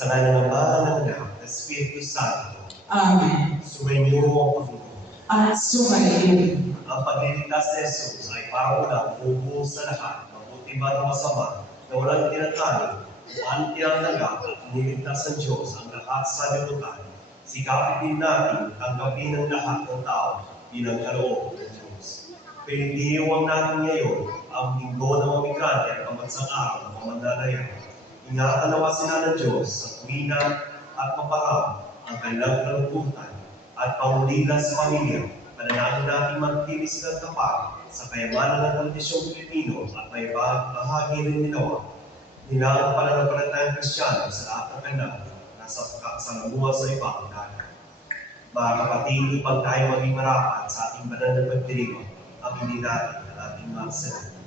Sa ngalan ng Ama, ng Anak, ng Espiritu Santo. Amen. Sumainyo ang Panginoon. At sumayo. Ang pagliligtas ni Jesus ay para ulang bubuhos sa lahat, mabuti man o masama, na walang tinatalo, kung tinatanggal at niligtas ng Diyos ang lahat sa libutan. Sikapin din natin tanggapin ng lahat ng tao bilang kaloob ng Diyos. Pinagdiriwang natin ngayon ang linggo ng mga migrante at pambansang araw ng pamandalayan. Ingatan nawa sila ng Diyos sa tuwina at maparang ang kanilang kalungkutan at paundilan sa pamilya. Panalangin natin manatili silang tapat sa kayamanan ng tradisyong Pilipino at may bahagi rin nila ang pananampalatayang Kristiyano sa lahat ng kanilang nasa kasalamuha sa ibang lahat. Mga kapatid, upang tayo maging marapat sa ating banal na pagdiriwang, aminin natin ang ating mga kasalanan.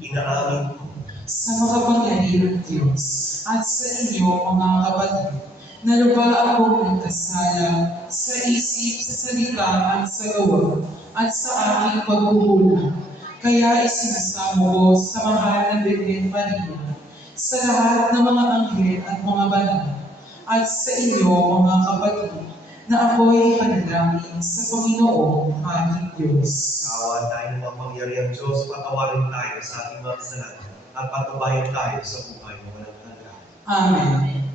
Inaamin ko Sa makapangyarihang Diyos at sa inyo mga kapatid, na lupa akong nagkasala sa isip, sa salita at sa gawa at sa aking pagkukulang. Kaya isinasamo ko sa mahal na Birhen Maria, sa lahat ng mga anghel at mga banal, at sa inyo mga kapatid, na ako'y ipanalangin sa Panginoon ating Diyos. kawan tayo ng mapangyarihang Diyos, patawarin tayo sa ating mga kasalanan at patubayan tayo sa buhay na walang hanggan. Amen.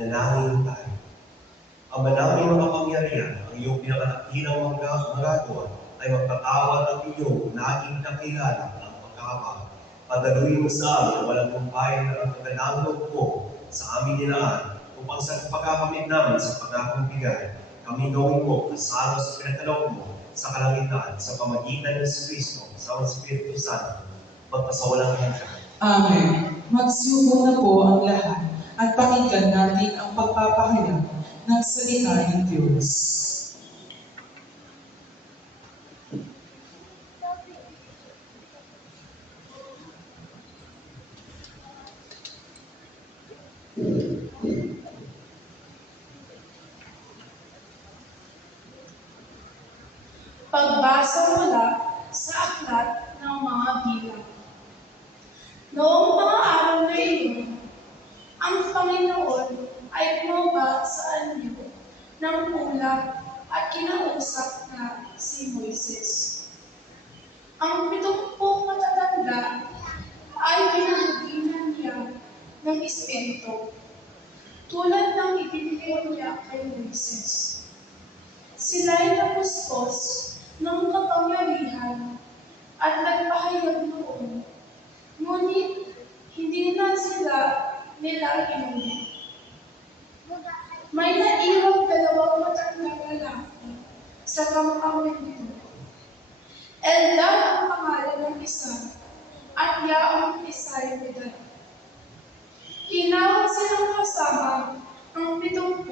Manalangin tayo. Ama namin makapangyarihan, ang iyong pinakadakilang magagawa ay magpatawad ang iyong naging kakilala ng pagkakapal. Padaluin mo sa amin ang walang kumpay na ang kaganang ko sa amin nilaan upang sa pagkakamit namin sa pagkakampigay, kami gawin mo kasalo sa pinagkaloob mo sa kalangitan sa pamagitan ng Kristo sa Espiritu Santo, magpasawalang hanggan. Amen. Magsiupo na po ang lahat at pakinggan natin ang pagpapahayag ng salita ng Diyos. Pagbasa mula sa aklat ng mga bilang. Noong mga araw na iyon, ang Panginoon ay bumaba sa anyo ng ulap at kinausap na si Moises. Ang 70 matatanda ay pinahagilhan niya ng Espiritu, tulad ng ibinigay niya kay Moises. Sila'y napuspos ng kapangyarihan at nagpahayag noon, ngunit hindi na sila nila inulit. May naiwang 2 matandang lalaki sa kampamento. Eldad ang pangalan ng isa at Yaong isa'y medad. Tinawag silang kasama ang 70,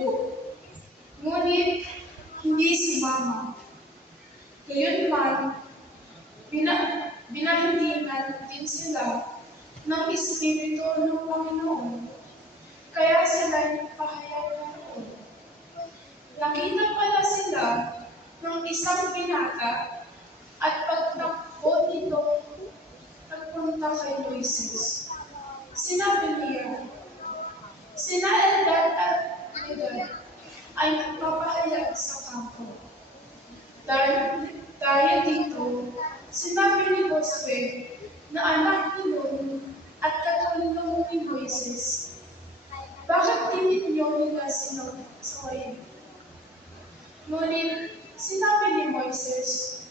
ngunit hindi sumama. Gayunman, binahilingan din sila ng Espiritu ng Panginoon, kaya sila nagpahayag na noon. Nakita pala sila ng isang binata at pagtakbo nito nagpunta kay Moises. Sinabi niya, sina Eldad at Medad ay nagpapahayag sa kampo. Dahil dito, sinabi ni Josue na anak ni Nun at katulong ni Moises, bakit di ninyo nila sinawayin? Ngunit sinabi ni Moises,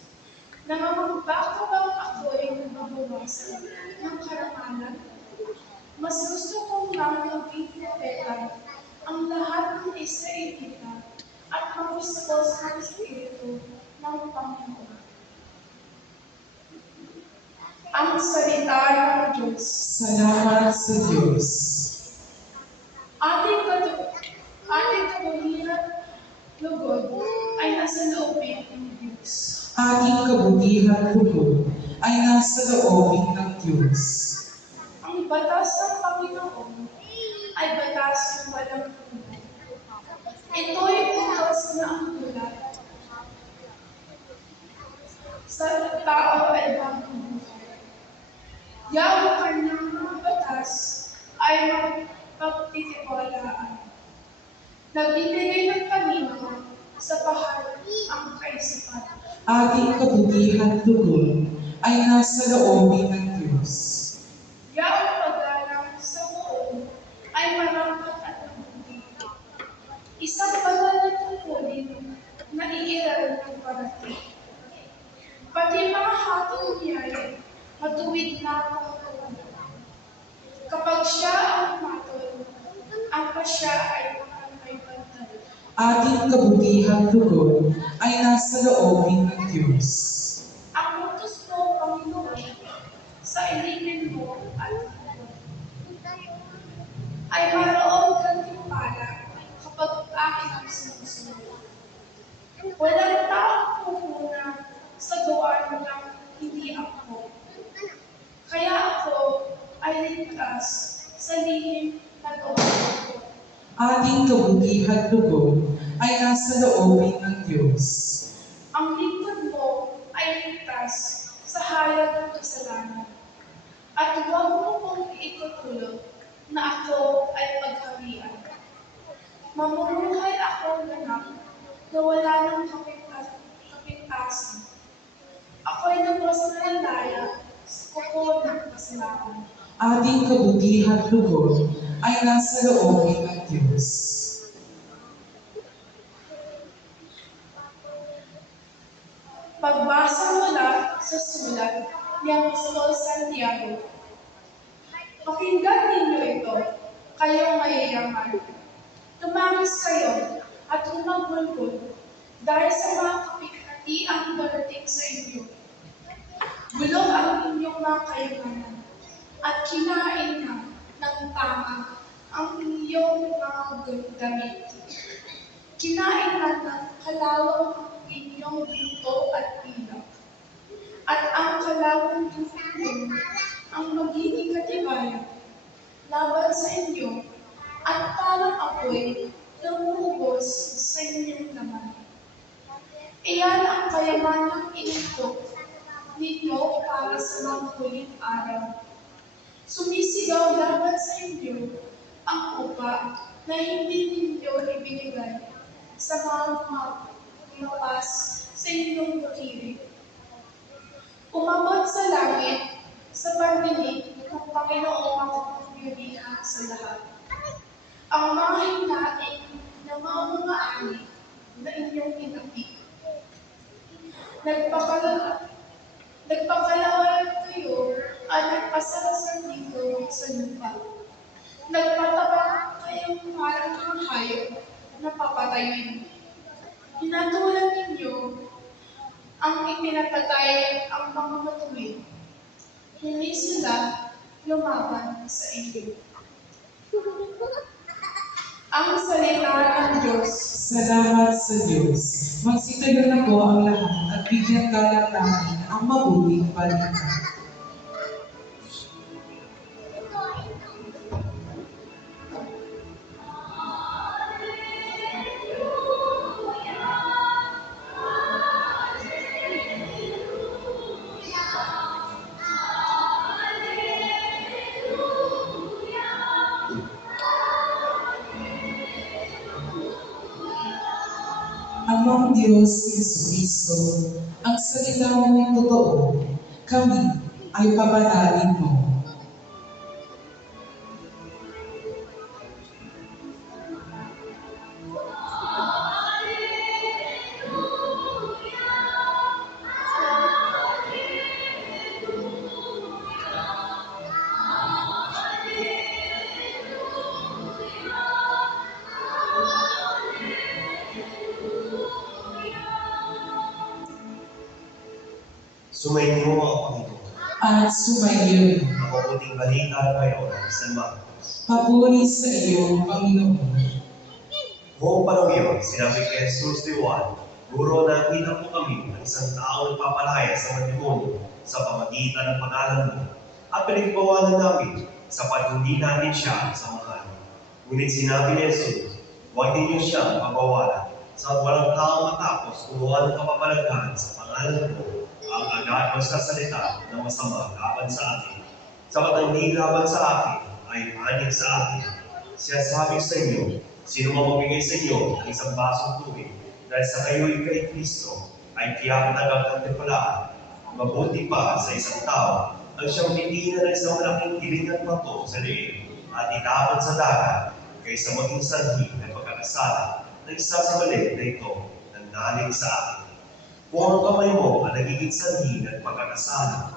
nangangamba ko bang ako'y mabawasan ng karangalan? Mas gusto kong lang maging propeta ang lahat ng Israelita at mapuspos ng Espiritu ng Panginoon. Ang salita ng Diyos. Salamat sa Diyos. Ating kabutihan lugod ay nasa loobin ng Diyos. Ating kabutihan lugod ay nasa loobin ng Diyos. Ang batas ng Panginoon ay batas ng walang hanggan. Ito'y utos na ang tulad sa tao ay bagong buhay. Ang kanyang mga batas ay magpagtitiwalaan. Nagbibigay ng kanino sa pahal ang kaisipan. Ating kabutihan lugod ay nasa loobin ng Diyos. Ang paggalang sa buong ay marapat at mabuti. Isang banal na tungkulin na iiral ng parating. Pati mga hatong biyaya, matuwid na pagkawala. Kapag siya ang matol, ang pasya ay may bantay. Ating kabutihan lugod ay nasa loobin ng Diyos. Ang utos mo, Panginoon, sa ilingin mo at ay maroon kang timpala kapag aking ang sinusunod. Walang taong puhuna sa gawa ng hindi ako. Kaya ako ay ligtas sa lihim na gawa ko. Ating kabutihan lugod ay nasa loobin ng Diyos. Ang lingkod mo ay ligtas sa hayag ng kasalanan. At huwag mo kong ikutulog na ako ay pagharian. Mamumuhay ako ganap na wala ng kapintasan. Ako'y lubos na lalaya sa kuko ng kasalanan. Ating kabutihan lugod ay nasa loobin ng Diyos. Pagbasa mula sa sulat ni Apostol Santiago. Pakinggan ninyo ito, kayong mayayaman. Tumangis kayo at humagulgol dahil sa mga kapighatiang darating sa inyo. Bulog ang inyong mga kayamanan at kinain na ng tama ang inyong mga damit. Kinain na ng kalawang ang inyong luto at pilak. At ang kalawang tufo ang magiging katibayan laban sa inyo at parang apoy na umubos sa inyong laman. Iyan ang kaya naman ang inutok ninyo para sa mga huling araw. Sumisigaw laban sa inyo ang upa na hindi ninyo ibinigay sa mga lumapas sa inyong kirig. Umabot sa langit sa pandinig ng Panginoong makapangyarihan sa lahat. Ang mga hinaing ng mga ani na inyong inapi. Nagpakalawalan kayo at nagpasarasar dito sa lupa. Nagpatabang kayong parang mga hayop na papatayin. Hinatulan ninyo ang ipinatatay ang mga matuwid. Hindi sila lumaban sa inyo. Ang salita ng Diyos. Salamat sa Diyos. Magsitayo na po ang lahat at bigyan galak namin ang mabuting balita. Amang Diyos ni Jesucristo, ang salita mong totoo, kami ay pabanalin mo. Sumainyo ang Panginoon. At sumayo. Ang mabuting balita ng Panginoon ay San Marcos. Papuri sa iyo, Panginoon. Noong panahon iyon, sinabi kay Jesus ni Juan, Guro, nakita po kami ng isang tao nagpapalaya sa mga demonyo sa pamagitan ng pangalan mo. At pinagbawalan namin, sapat hindi natin siya samahan. Ngunit sinabi ni Jesus, huwag ninyo siyang pabawalan, sa walang tao matapos kumuha ng kapapalagahan sa pangalan mo, ang agad magsasalita ng masama laban sa atin. Sapat ang hindi laban sa atin ay panig sa atin. Siya sabi sa inyo, sino mamamigay sa inyo ng isang basong tubig dahil sa kayo'y kay Kristo ay tiyak na nagkatipalaan. Mabuti pa sa isang tao ang siyang titinan ng isang malaking hilingan bato sa leeg at itapon sa dagat kaysa maging sanhi ng pagkakasala ng isa sa maliit na ito ng nalig sa atin. Kung ang kamay mo ang nagiging sanhi ng pagkakasala,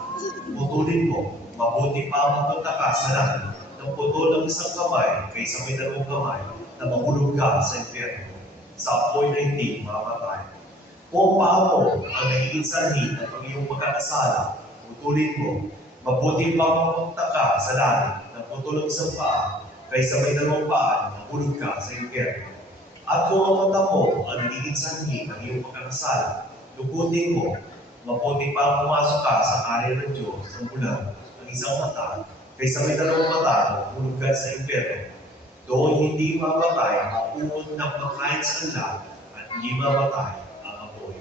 putulin mo, mabuti pa mapunta ka sa langit ng putol ng isang kamay kaysa may dalawang kamay na mahulog ka sa impyerno, sa apoy na hindi mamatay. Kung paano ang nagiging sanhi ng iyong pagkakasala, putulin mo, mabuti pa mapunta ka sa langit ng putol ng isang paa kaysa may dalawang paa na mahulog ka sa impyerno. At kung ang mata mo ang nagiging sanhi ng iyong pagkakasala, lubutin mo, mabuti pa pumasok ka sa karya ng Diyos ng bulan ng isang mata kaysa may dalawang mata na mahulog ka sa impyerno. Doon hindi mamatay ang uod ng pagkain sa kanila at hindi mamatay ang apoy.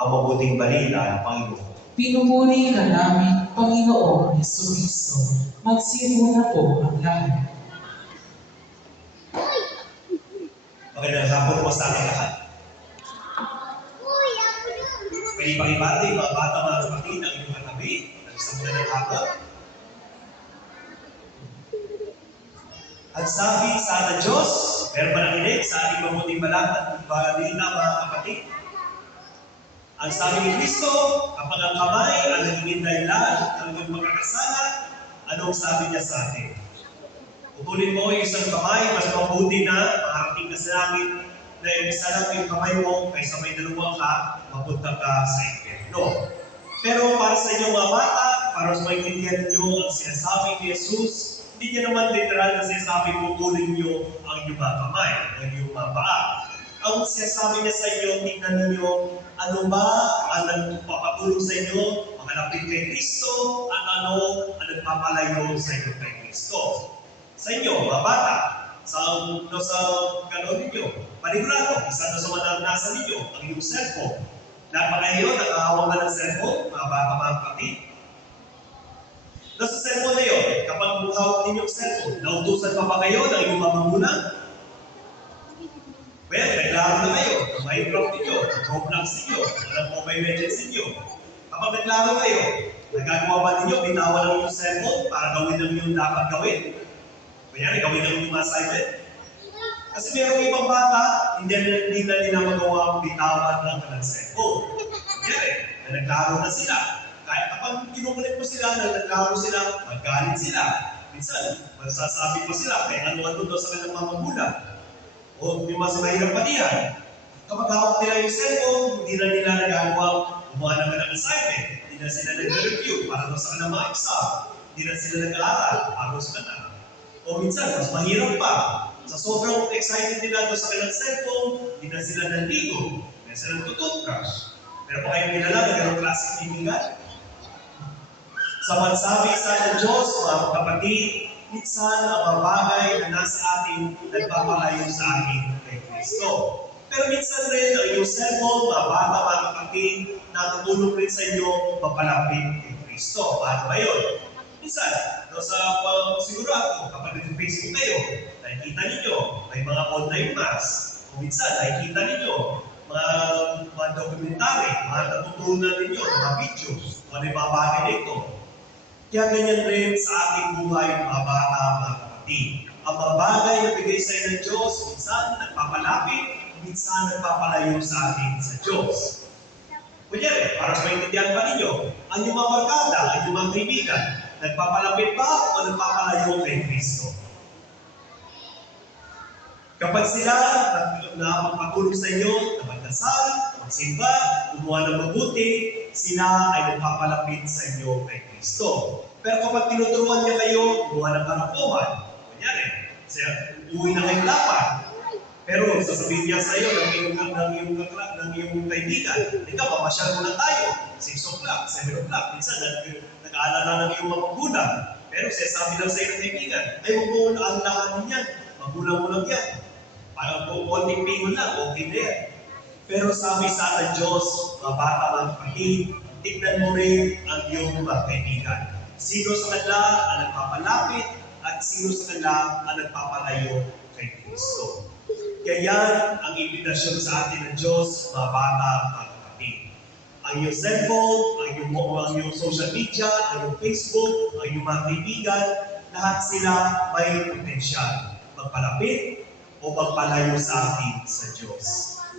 Ang mabuting balita ng Panginoon. Pinupuri ka namin, Panginoong Jesucristo. Magsiyo na po ang lahat. Magandang hapon po sa ating lahat. Pwede pakibati mga bata, mga kapatid, ang inyong katabi ng isang magandang hapon. Ang sabi sa ating Diyos, meron ba nakinig sa ating mabuting balita mga kapatid? Ang sabi ni Kristo, kapag ang kamay ang nagiging dahilan ng iyong pagkakasala, anong sabi niya sa atin? Putulin mo yung isang kamay, mas mabuti na makarating ka sa langit na yung isa lang yung kamay mo kaysa may dalawa ka, mapunta ka sa impyerno. Pero para sa inyong mga bata, para sa maintindihan ninyo ang sinasabi ni Jesus, hindi niya naman literal na sinasabi putulin niyo ang inyong mga kamay, ang inyong mga paa. Ang sinasabi niya sa inyo, tingnan ninyo, ano ba ang nagpapatulong sa inyo, makalapit kay Kristo, at ano ang nagpapalayo sa inyo kay Kristo. Sa inyo, mga bata, sa gano'n ninyo, panigurado, isa na sa mga nasa ninyo, ang iyong cellphone. Lahat pa kayo, nakahawak na ng cellphone, mga bata, mga kapatid. Nasa cellphone na yun, kapag hawak ninyo ang cellphone, nautusan pa ba kayo ng inyong mga magulang? Well, naglaro na kayo, ng Minecraft ninyo, ng Roblox ninyo, ng Mobile Legends ninyo. Kapag naglaro kayo, nagagawa ba ninyo, bitawan lang yung cellphone para gawin lang yung dapat gawin? Kunyari, gawin lang yung assignment. Kasi merong ibang bata, hindi na nila magawa bitawan lang ng cellphone. Kunyari, naglaro na sila. Kahit kapag kinukulit mo sila, naglaro sila, maggalit sila. Minsan, magsasabi pa sila, kaya ano-ano daw sa kanilang mga magulang. O yung mas mahirap pa diyan. Kapag hawak nila yung cellphone, hindi na nila nagagawa gumawa naman ng assignment. Hindi na sila nag-review para sa kanilang mga exam. Hindi na sila nag-aaral para sa kanila. O minsan, mas mahirap pa. Sa sobrang excited nila doon sa kanilang cellphone, hindi na sila naligo. Hindi na sila nagtututbrush. Pero pa kayo kilala na gano'ng klaseng kaibigan? Sa magsabi sa ng Diyos, mga kapatid, minsan ang mga bagay na nasa atin nagpapalayo sa atin kay Kristo. Pero minsan rin ang inyong cellphone, mga bata, mga kapatid, nakatulong rin sa inyo mapalapit kay Kristo. Paano ba yun? Minsan, siguro ako, kapag nag-Facebook kayo, nakikita ninyo, may mga online mass. O minsan, nakikita ninyo, mga dokumentary, mga natutunan ninyo, mga videos, kung ano yung mga bagay nito. Kaya ganyan rin sa ating buhay, mga bata, mga kapatid. Ang mga bagay na bigay sa inyo ng Diyos, minsan nagpapalapit, minsan nagpapalayo sa atin sa Diyos. Kunyari, para sa maintindihan pa ninyo, ang inyong mga barkada, ang inyong mga kaibigan, nagpapalapit ba o nagpapalayo kay Kristo? Kapag sila na magpatulong sa inyo, na magdasal, magsimba, gumawa ng mabuti, sila ay nagpapalapit sa inyo kay Kristo. Pero kapag tinuturuan niya kayo, gumawa ng karapuhan, kunyari, uwi na kayo dapat. Pero sasabihin niya sa iyo ng iyong kaibigan, ikaw, mamasyal muna tayo, 6 o'clock, 7 o'clock, minsan nag-aalala ng iyong mga magulang. Pero sabi lang sa iyo ng kaibigan, ay huwag mo aalahanin yan, magulang mo lang yan. Parang kung konting pingon lang, okay na yan. Pero sabi sa ating Diyos, mga bata, mga kapatid, tignan mo rin ang iyong mga kaibigan. Sino sa kanila ang nagpapalapit at sino sa kanila ang nagpapalayo kay Kristo. Kaya yan ang imbitasyon sa atin ng Diyos, mga bata, mga kapatid. Ang iyong cellphone, ang iyong social media, ang iyong Facebook, ang iyong mga kaibigan, lahat sila may potensyal. Magpalapit o magpalayo sa atin sa Diyos.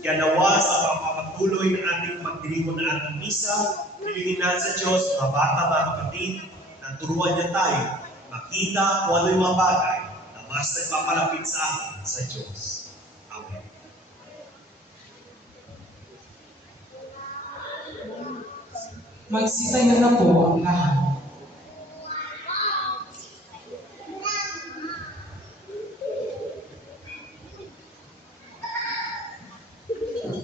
Kaya nawa sa pagpapatuloy ng ating pagdirigon ng ating misa, hilingin natin sa Diyos, mga bata, mga kapatid, na turuan niya tayo, makita kung ano yung mga bagay na mas nagpapalapit sa atin sa Diyos. Amen. Magsitayo na po ang lahat.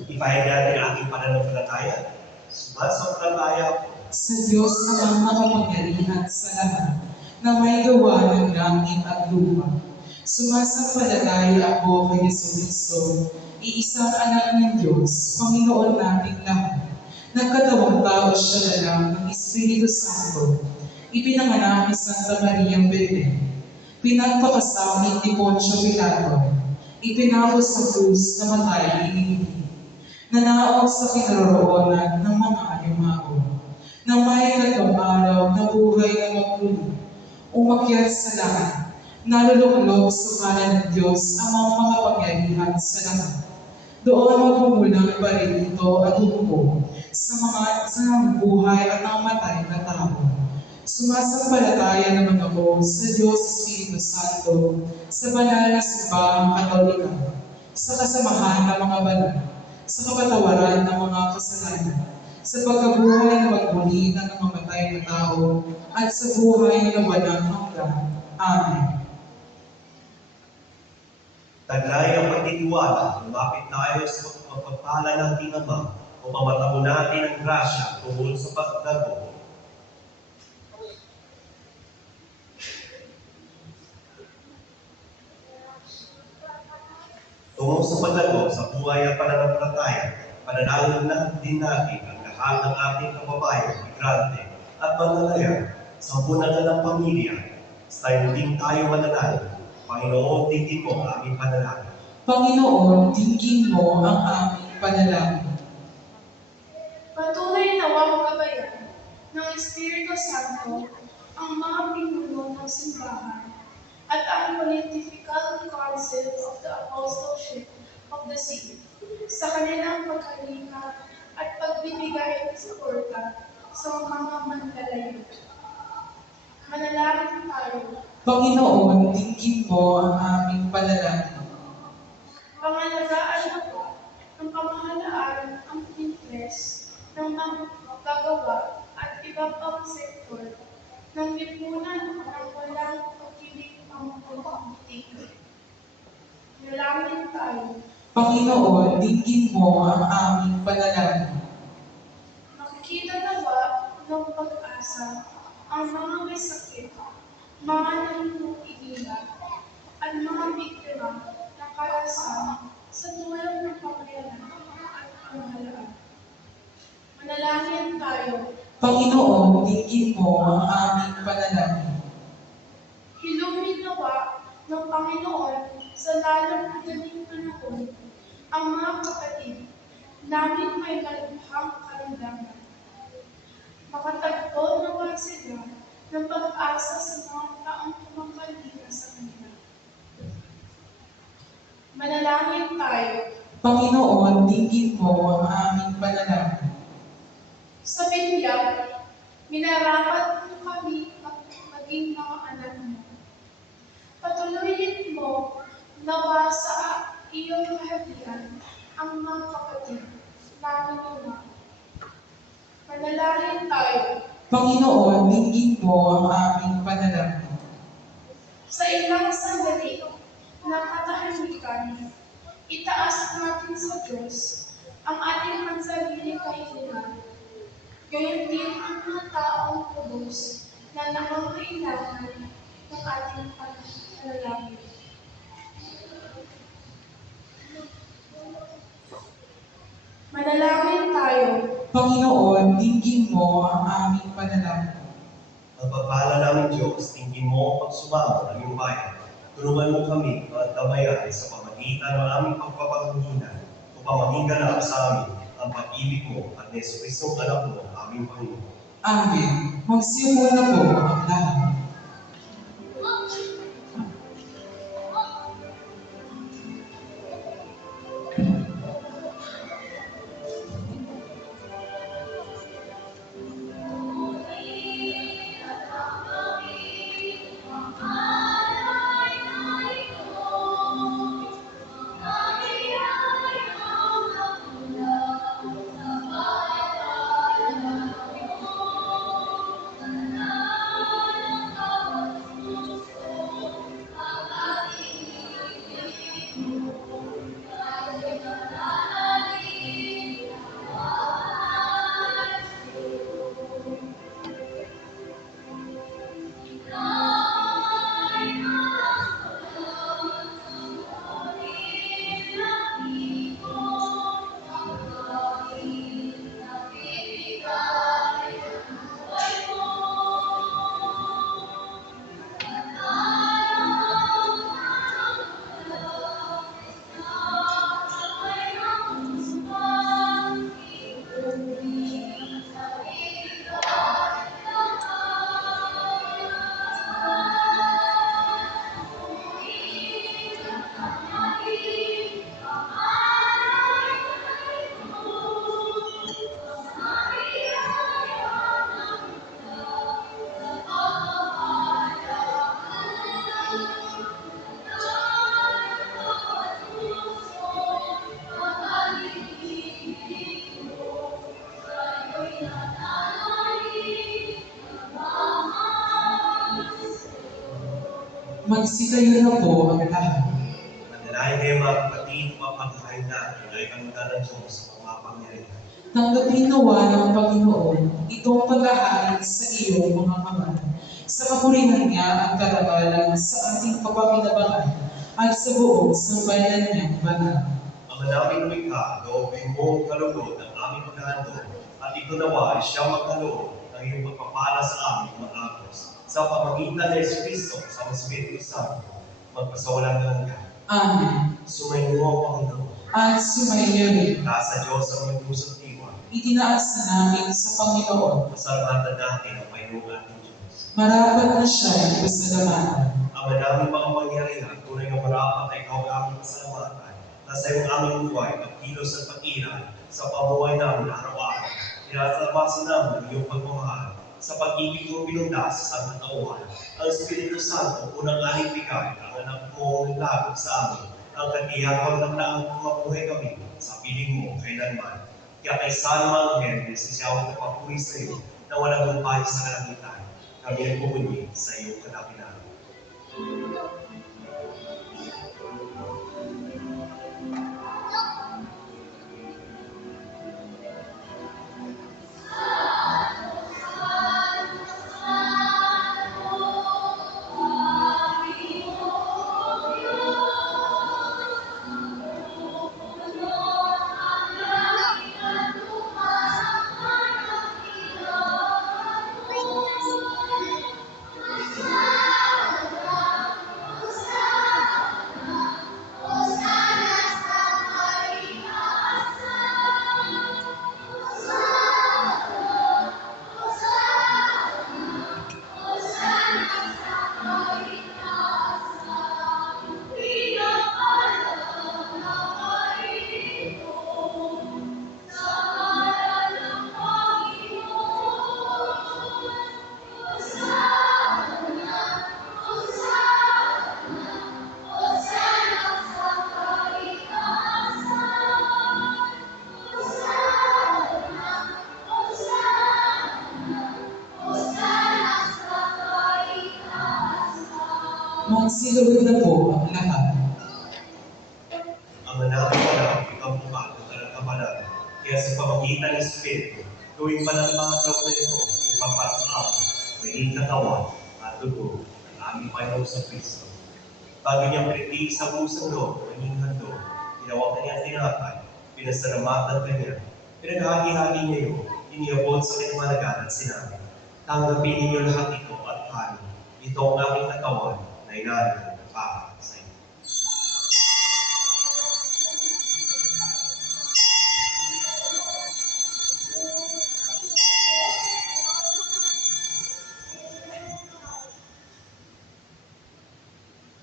Ipahin natin ang ating pananampalataya. Sumasampalataya po Sa Diyos ang makapangyarihan sa lahat, na may gawa ng langit at lupa. Sumasampalataya ako kay Jesucristo, iisang anak ng Diyos, Panginoon nating lahat. Nagkatawang tao siya na lang ng Espiritu Santo. Ipinanganak ni Santa Maria Virgen. Pinagpakasangit ni Poncio Pilato. Ipinako sa krus na matay inibig. Nanaog sa kinaroroonan ng mga yumao. Na may tatlong araw na buhay na magmuli. Umakyat sa langit. Naluluklog sa kanan ng Diyos ang mga makapangyarihan sa lahat. Doon magmumulang pa rin ito at humupo sa mga buhay at namatay na tao. Sumasampalataya naman ako sa Diyos Espiritu Santo, sa banal na simbahang Katolika, sa kasamahan ng mga banal, sa kapatawaran ng mga kasalanan, sa pagkabuhay na magmuli ng mga matay na tao, at sa buhay na walang hanggan. Amen. taglay ang pagtitiwala, lumapit tayo sa pagpapala ng ating Ama, o mamatamo natin ang grasya tungkol sa pagdago. Tungo sa pagdago, sa buhay at pananampalataya, Panalangin na din natin ang lahat ng ating kababayan, migrante at mananayan sa bunan ng pamilya. Sa din tayo mananalig. Panginoon, tingin mo ang aming panalangin. Panginoon, dinggin mo ang aming panalangin. Patuloy nawang gabayan ng Espiritu Santo ang mga pinuno ng simbahan at ang Pontifical Council of the Apostleship of the See sa kanilang pagkalinga at pagbibigay ng suporta sa mga manlalayo. Manalangin tayo. Panginoon, dinggin mo ang aming panalangin. Pangalagaan na po ng pamahalaan ang interes ng mga gagawa at iba pang sektor ng lipunan ng walang pagkiling ang politika. Manalangin tayo. Panginoon, dinggin mo ang aming panalangin. Makikita nawa ng pag-asa ang mga may sakit, mga nanunungigila, at mga biktima ng karahasan sa tulong ng pamayanan at pamahalaan. Manalangin tayo. Panginoon, dinggin mo ang aming panalangin. Hilumin nawa ng Panginoon sa lalong madaling panahon ang mga kapatid namin may malubhang karamdaman. Makatagpo nawa sila ng pag-asa sa mga taong kumakalina sa kanila. Manalangin tayo. Panginoon, dinggin mo ang aming panalangin. Sa binyag, minarapat mo kami maging mga anak mo. Patuloyin mo nawa sa iyong kaharian ang mga kapatid namin nawa. Manalangin tayo. Panginoon, dinggin mo ang aming panalangin. Sa ilang sandali ng katahimikan, itaas natin sa Diyos ang ating pansariling kahilingan. Gayon din ang mga taong lubos na nangangailangan ng ating panalangin. Manalangin tayo. Panginoon, dinggin mo ang aming panalangin. Ang pagpala namin Diyos, tingin mo ang pagsumamo ng iyong bayan. Tulungan mo kami at gabayan sa pamagitan ng aming pagpapahanginan upang maging ganap sa amin ang pag-ibig mo at ni Jesu Kristong anak mo, aming Panginoon. Amen. Magsiyo na po ang lahat. Magsitayo na po ang lahat. Manalangin kayo mga kapatid, mapagkain natin ay kamutan ng Diyos sa pamapangyarihan. Tanggapin nawa ng Panginoon itong paghahalik sa iyo, mga kamay, sa kapurihan niya at karangalan sa ating kapakinabangan at sa buong sambayanan niyang banal. Ang Ama namin lumikha, loobin mo ang kalugod ng aming paghahandog, at ito nawa ay siyang magkaloob ng iyong pagpapala sa amin matapos. Sa pamagitan ng Kristo sa Espiritu Santo, magpasawalang hanggan. Amen. Sumayin mo ang Panginoon. At sumainyo rin. Sa Diyos ang iyong puso't diwa. Itinaas na namin sa Panginoon. Pasalamatan natin ang Panginoon ating Diyos. Marapat na siya'y pasalamatan. Ama namin makapangyarihan, tunay na marapat ay ikaw ang aming pasalamatan. Nasa iyong aming buhay, pagkilos at pag-iral sa pamuhay namin araw-araw. Tinatalabasan namin ang iyong pagmamahal sa pag-ibig mo pinunta sa sangatauhan. Ang Espiritu Santo, unang alip bigay, ang anak mo ang lagod sa amin, ang katiyakan ng laang mabuhay kami sa piling mo kailanman. Kaya kay San Manghel, siya ang papuri sa iyo na walang humpay sa kalangitan. Kami nagpupunyi sa iyong kadakilaan. Magsilawid na po ang lahat. Ang manapit na lang, ikaw buka ng kalagkapalan. Kaya sa pamagitan ng Espiritu, gawing banal mga tawag na ito upang para sa amin, maging katawan at dugo ng aming Panginoon sa Kristo. Bago niyang pinitig sa pusang loob, maging handog, ginawa niya tinatay, pinasalamatan kanya, pinaghagi-hagi niya yun, iniabot sa kinamalagan at sinabi, tanggapin ninyo lahat ito at kanin. Ito ang aking katawan na inaanay para sa inyo.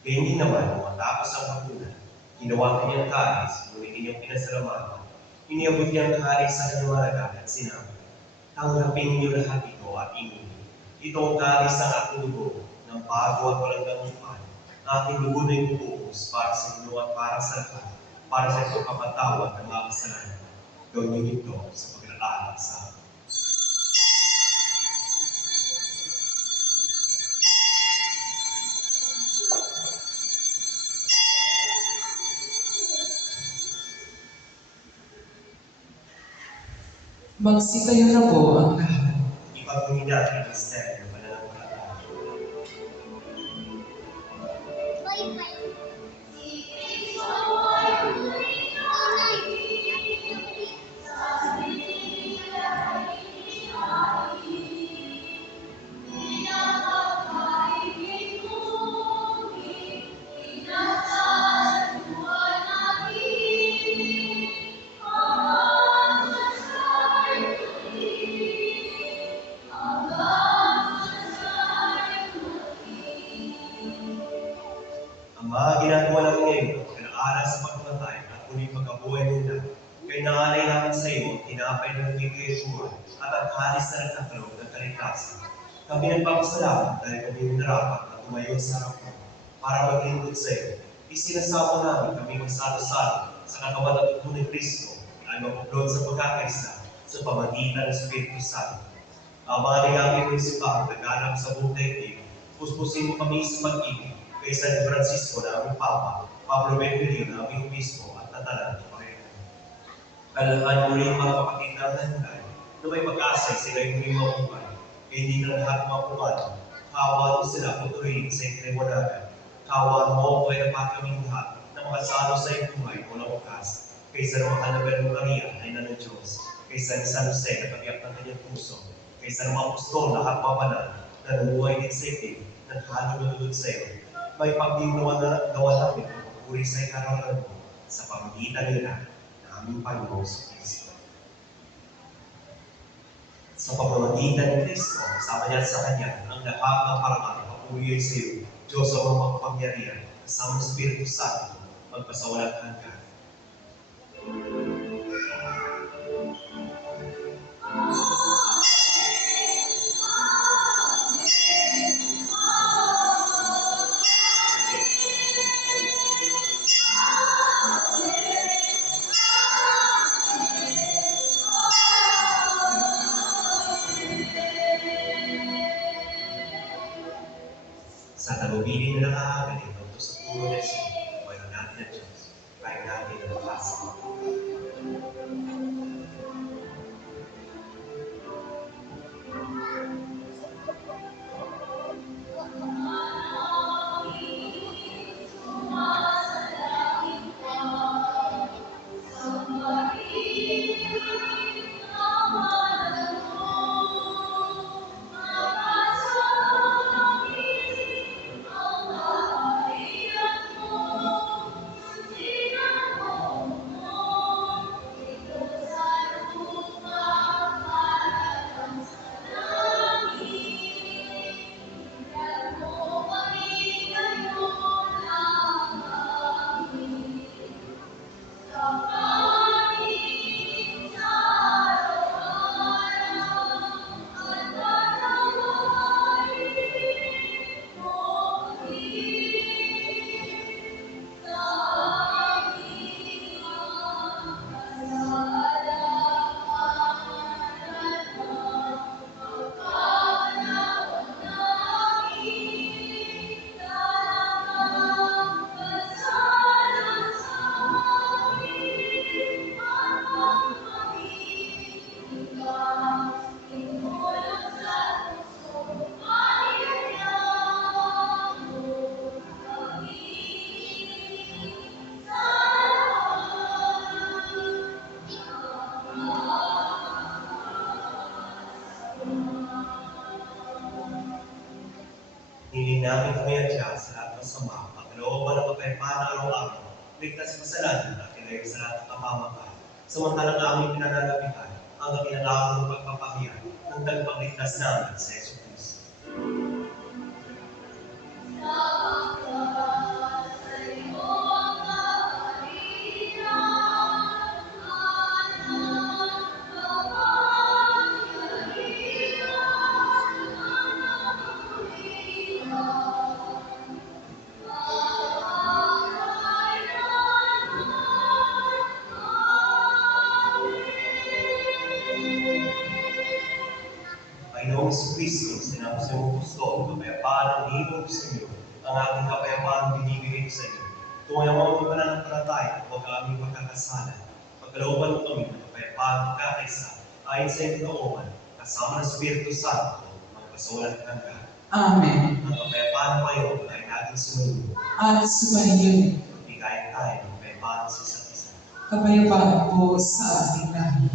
Kaya hindi naman, matapos ang hapunan, ginawa kanyang kalis, ngunit inyong pinasalamatan. Iniabot niyang kalis sa kanyang malaga at sinabi, tanggapin ninyo lahat ito at inumin. Ito ang kalis ng aking dugo, ng bago at walang gamupan. Aking dugo na ibubuhos para sa inyo at para sa lahat, para sa pagpapatawad ng mga kasalanan. Gawin niyo ito sa pag-aalala sa akin. Magsitayo na po ang lahat. Ipagpuni natin ang misteryo ng pananampalataya. Ang mga ginagawa namin ngayon, pinaaral sa pagmatay at muli pagkabuhay nila, kay nangalay namin sa iyo, tinapay ng bigay buhay at ang kalis na nagkakalog ng kaligtasan. Kami nagpapasalamat dahil kami minarapat at tumayo sa harap mo para maglingkod sa iyo. Isinasama namin kami magsalo-salo sa katawan at dugo ni Kristo ay mapuplod sa pagkakaisa sa pamagitan ng Espiritu Santo. Ang mga ligangin mo isipang nag-alam sa buong daigdig, puspusin mo kami sa pag-ibig kay San Francisco na aming Papa, Pablo Benedicto na aming Obispo at tatanan ng Panginoon. Kalahan muli ang mga kapatid namin na may pag-asay sila yung muling mabuhay, kaya hindi na lahat mapumano. Kaawaan mo sila patuloyin sa ikliwanagan. Kaawaan mo kaya dapat kaming lahat na makasalo sa iyong buhay o na wakas. kaysa ng mahal na Birhen Maria na ina ng Diyos, kaysa ni San Jose na pag-iyak ng kanyang puso, kaysa ng mga apostol na hapmabanal na nabuhay din sa itim, naghalululod sa iyo, may pagdinawa namin ang papuri sa ikararan mo sa pamagitan nila na aming Panginoong Kristo. Sa pamamagitan ni Kristo, kasama niya sa Kanya, ang lahat ng parangal papuri sa iyo, Diyos ang mga makapangyarihan, kasama ng Espiritu Santo, magpasawalang hanggan. Sa talubilin na nakakagaling ito sa puro na siya, wala natin ang Diyos, kaya natin ang pasa. Hiling namin kumayadya sa lahat ng sama, pagkalooban ng kapayapaan araw-araw, ligtas sa kasalanan at ilayo sa lahat ng kapamakan. Samantalang aming pinananabihan ang kakinalaman ng pagpapahiyan ng tagapagligtas namin sa Yesu Cristo. Panginoong Kristo, sinabi sa iyong gusto, kapayapaan ang hingog sa iyo, ang ating kapayapaan binibigay sa iyo. Tunay ang mga pananampalataya, huwag aming magkakasala. Pagkalooban mo kami ng kapayapaan kakaisa, ayon sa iyong kalooban, kasama ng Espiritu Santo, magpasawalang hanggan. Amen. Ang kapayapaan ng Panginoon ay natin sumunod. At sumayin, Bigayan tayo ng kapayapaan sa isa't isa. kapayapaan po sa ating lahat.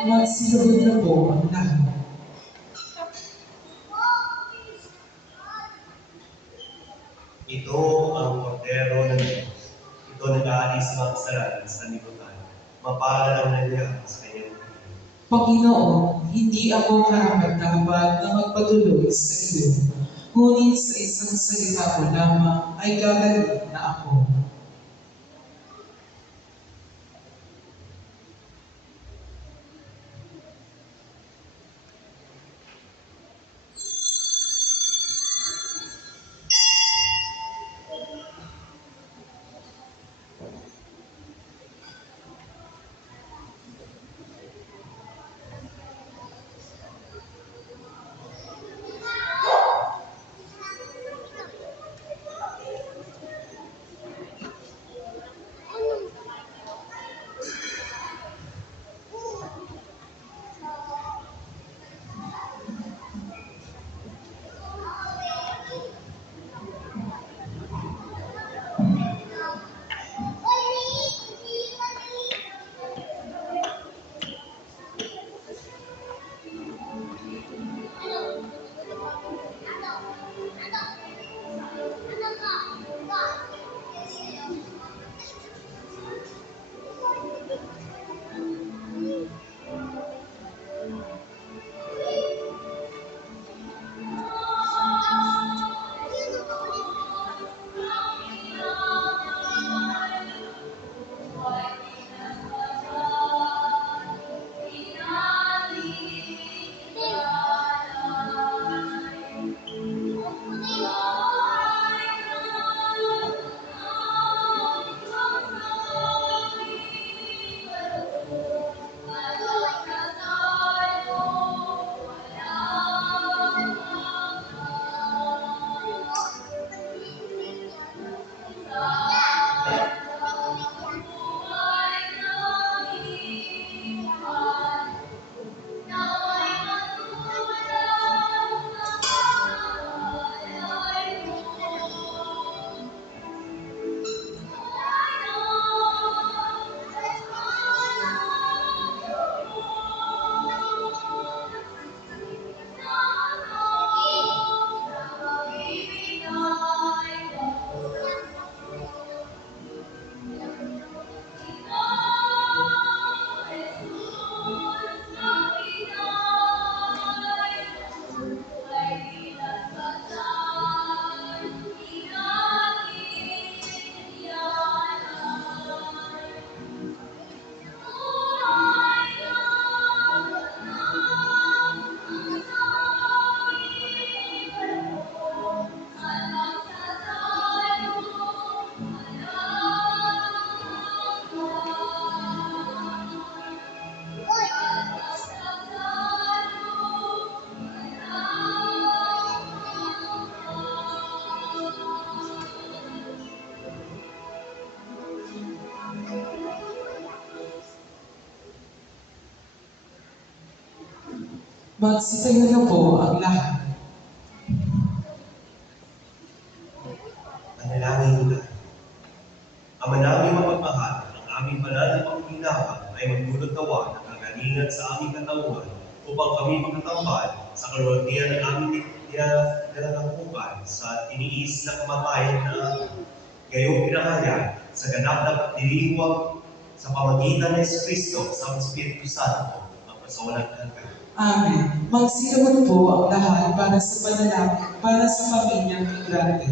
Magsilugod na po ang lahat. Ito ang kordero ng Diyos. Ito nag-aalis sa mga kasalanan sa sanlibutan. Mapalad ang nangyari sa kanyang pagkain. Panginoon, hindi ako karapat-dapat na magpatuloy sa iyo, ngunit sa isang salita ko lamang ay gagaling na ako. Magsitayo na po ang lahat. Panalangin tayo. Ama namin mapagmahal, ang aming banal na pangginawang ay magdulot nawa ng kagalingan sa aming katawan upang kami magtatambal sa kalwaltian ng aming tinatangkupan sa tiniis na kamatayan na gayong pinahayag sa ganap na pagdiriwang sa pamagitan ng Kristo sa Espiritu Santo ang pasawalang hanggan. Amen. Magsilawat po ang lahat para sa panalangin, para sa pamilyang migrante.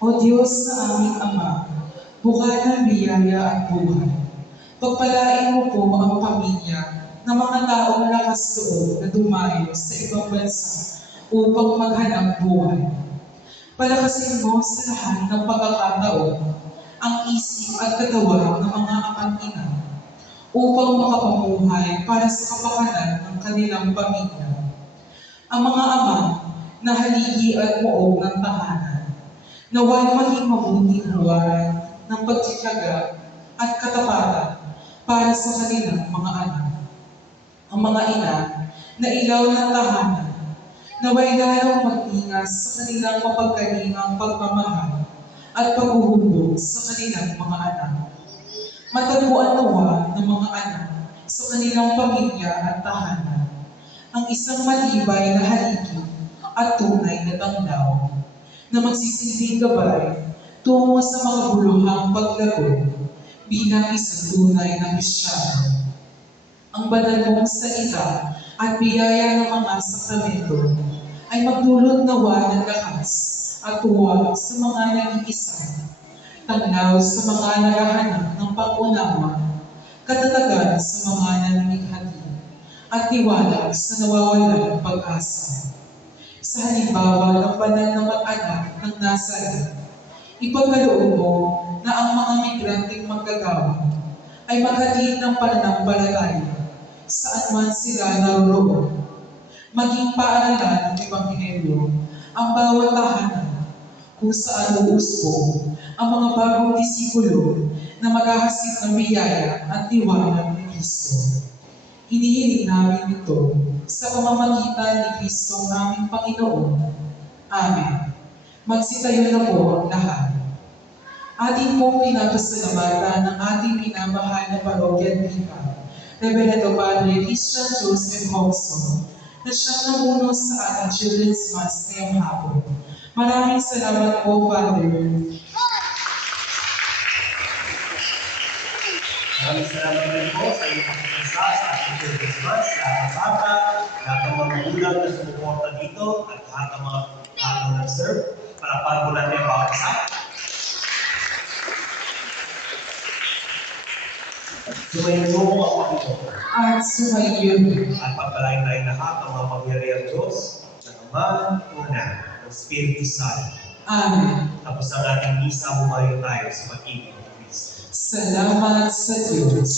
O Diyos na aming Ama, buhay ng biyaya at buhay. Pagpalain mo po ang pamilya ng mga taong lakas loob na dumayo sa ibang bansa upang maghanap buhay. Palakasin mo sa lahat ng pagkakataon ang isip at katawan ng mga ama't ina upang makapamuhay para sa kapakanan ng kanilang pamilya. Ang mga ama na haligi at muog ng tahanan, naway maging mabuting buhay ng pagtitiyaga at katapatan para sa kanilang mga anak. Ang mga ina na ilaw ng tahanan, naway lalong mag-ingas sa kanilang mapagkalingang pagmamahal at paghuhubog sa kanilang mga anak. Matagpuan nawa ng mga anak sa kanilang pamilya at tahanan ang isang malibay na haligi at tunay na tanglaw na magsisilbing gabay tungo sa mga buluhang paglago bilang isang tunay na Kristyano. Ang banal mong salita at biyaya ng mga sakramento ay magdulot nawa ng lakas at tuwa sa mga nag-iisa, tanglaw sa mga naghahanap ng pag-unawa, katatagan sa mga naninighati, at tiwala sa nawawalan ng pag-asa. Sa halimbawa ng banal na mag-anak ng Nazaret, ipagkaloob mo na ang mga migranteng manggagawa ay maghatid ng pananampalataya saan man sila naroroon. Maging paaralan ng Ebanghelyo ang bawat tahanan kung saan uusbong ang mga bagong disipulo na maghahasid ng biyaya at tiwala ni Kristo. Hinihiling namin ito sa pamamagitan ni Kristo ang aming Panginoon. Amen. Magsitayo na po ang lahat. Atin pong pinapasalamatan ng ating minamahal na parokya Bika, Reverendo Padre Christian Joseph Hobson, na siyang namuno sa ating Children's Mass ngayong hapon. Maraming salamat po, Father. Maraming salamat rin po sa iyong pakikisa sa ating Children's Mass, lahat ng bata, lahat ng mga magulang na sumuporta dito, at lahat ng mga nag-serve. Palakpakan po natin ang bawat isa. Sumayin mo ang Panginoon. At sumayin. At pagpalain tayo lahat ng mga pangyarihang Diyos, ng Ama, ng Anak, ng Espiritu Santo. Amen. Tapos ang ating misa, humayo tayo sa pag-ibig ng Kristo. Salamat sa Diyos.